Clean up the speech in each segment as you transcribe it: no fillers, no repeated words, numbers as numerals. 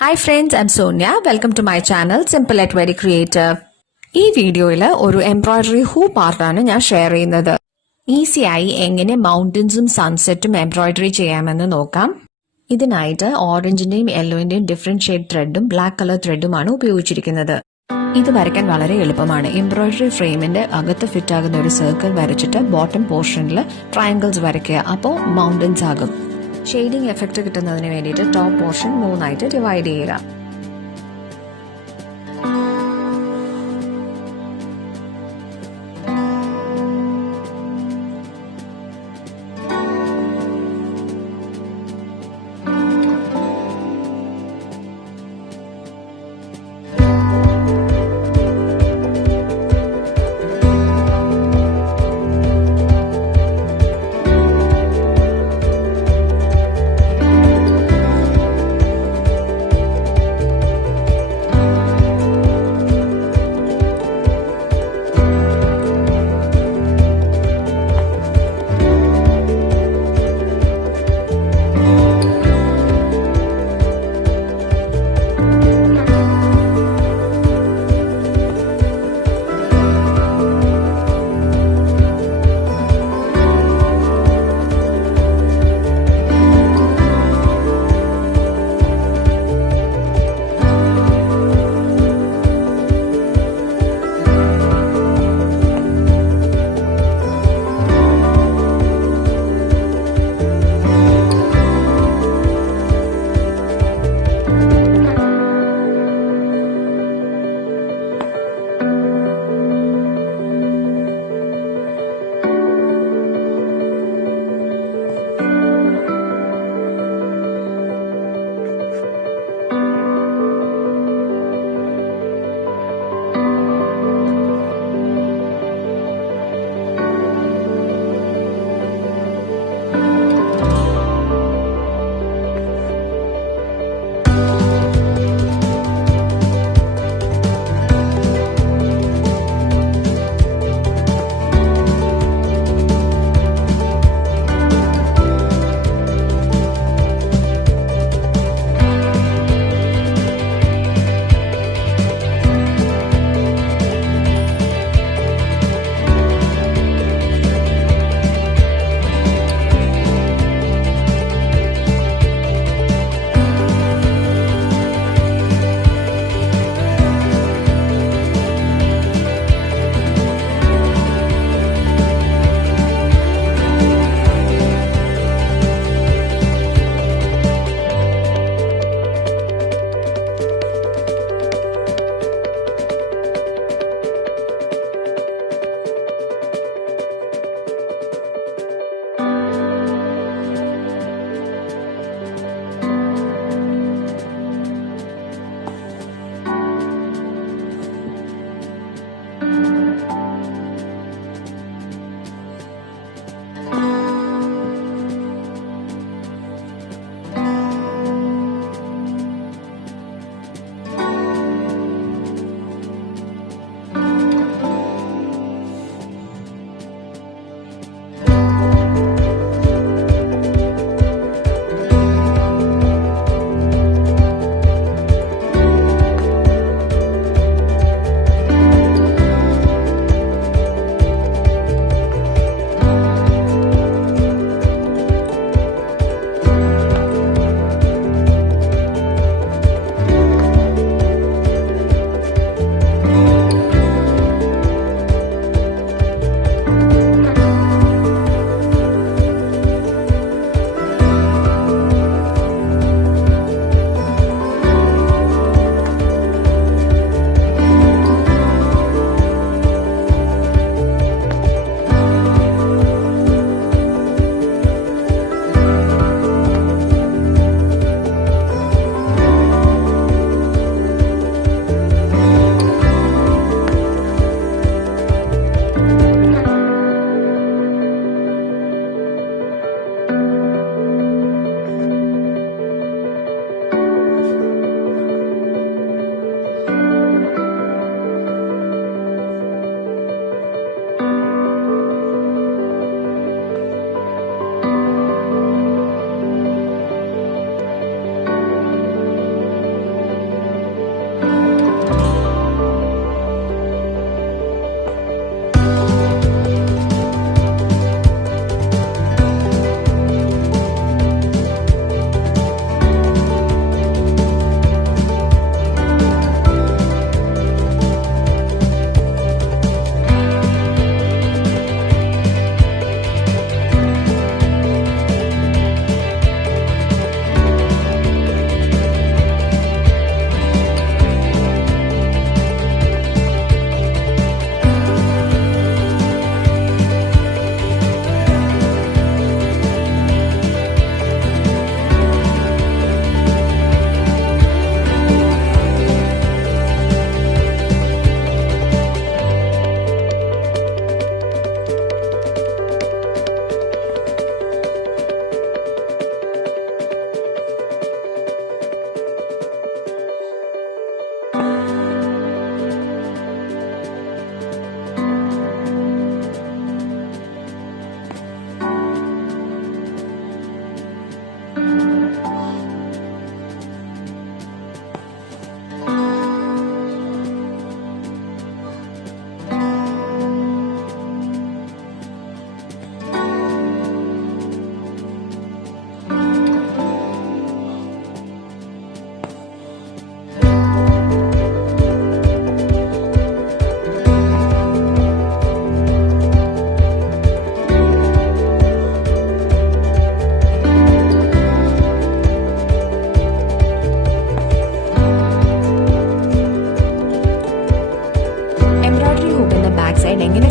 Hi friends, I'm Sonia. Welcome to my channel Simple at Very Creative. ഈ വീഡിയോയിൽ ഒരു embroidery hoop ആർട്ടാണ് ഞാൻ share ചെയ്യുന്നത്. ഈസിയായി എങ്ങനെ മൗണ്ടൻസും സൺസെറ്റും എംബ്രോയിഡറി ചെയ്യാമെന്ന് നോക്കാം. ഇതിനായിട്ട് ഓറഞ്ചിന്റെയും യെല്ലോന്റെയും ഡിഫറെന്റ് ഷെയ്ഡ് ത്രെഡും ബ്ലാക്ക് കളർ ത്രെഡുമാണ് ഉപയോഗിച്ചിരിക്കുന്നത്. ഇത് വരയ്ക്കാൻ വളരെ എളുപ്പമാണ്. എംബ്രോയിഡറി ഫ്രെയിമിന്റെ അകത്ത് ഫിറ്റ് ആകുന്ന ഒരു സർക്കിൾ വരച്ചിട്ട് ബോട്ടം പോർഷനിൽ ട്രയാങ്കിൾസ് വരയ്ക്കുക. അപ്പോൾ മൗണ്ടൻസ് ആകും. ഷെയ്ഡിംഗ് എഫക്റ്റ് കിട്ടുന്നതിന് വേണ്ടിയിട്ട് ടോപ്പ് പോർഷൻ 3ആയിട്ട് ഡിവൈഡ് ചെയ്യുക.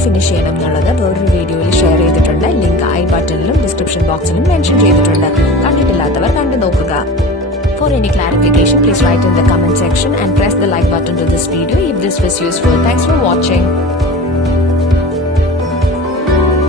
ഫിനിഷ് ചെയ്യണം എന്നുള്ളത് വേറൊരു വീഡിയോയിൽ ഷെയർ ചെയ്തിട്ടുണ്ട്. ലിങ്ക് ഐ ബട്ടണിലും ഡിസ്ക്രിപ്ഷൻ ബോക്സിലും മെൻഷൻ ചെയ്തിട്ടുണ്ട്. കണ്ടിട്ടില്ലാത്തവർ കണ്ടു നോക്കുക. For any clarification, please write in the comment section and press the like button to this video if this was useful. Thanks for watching.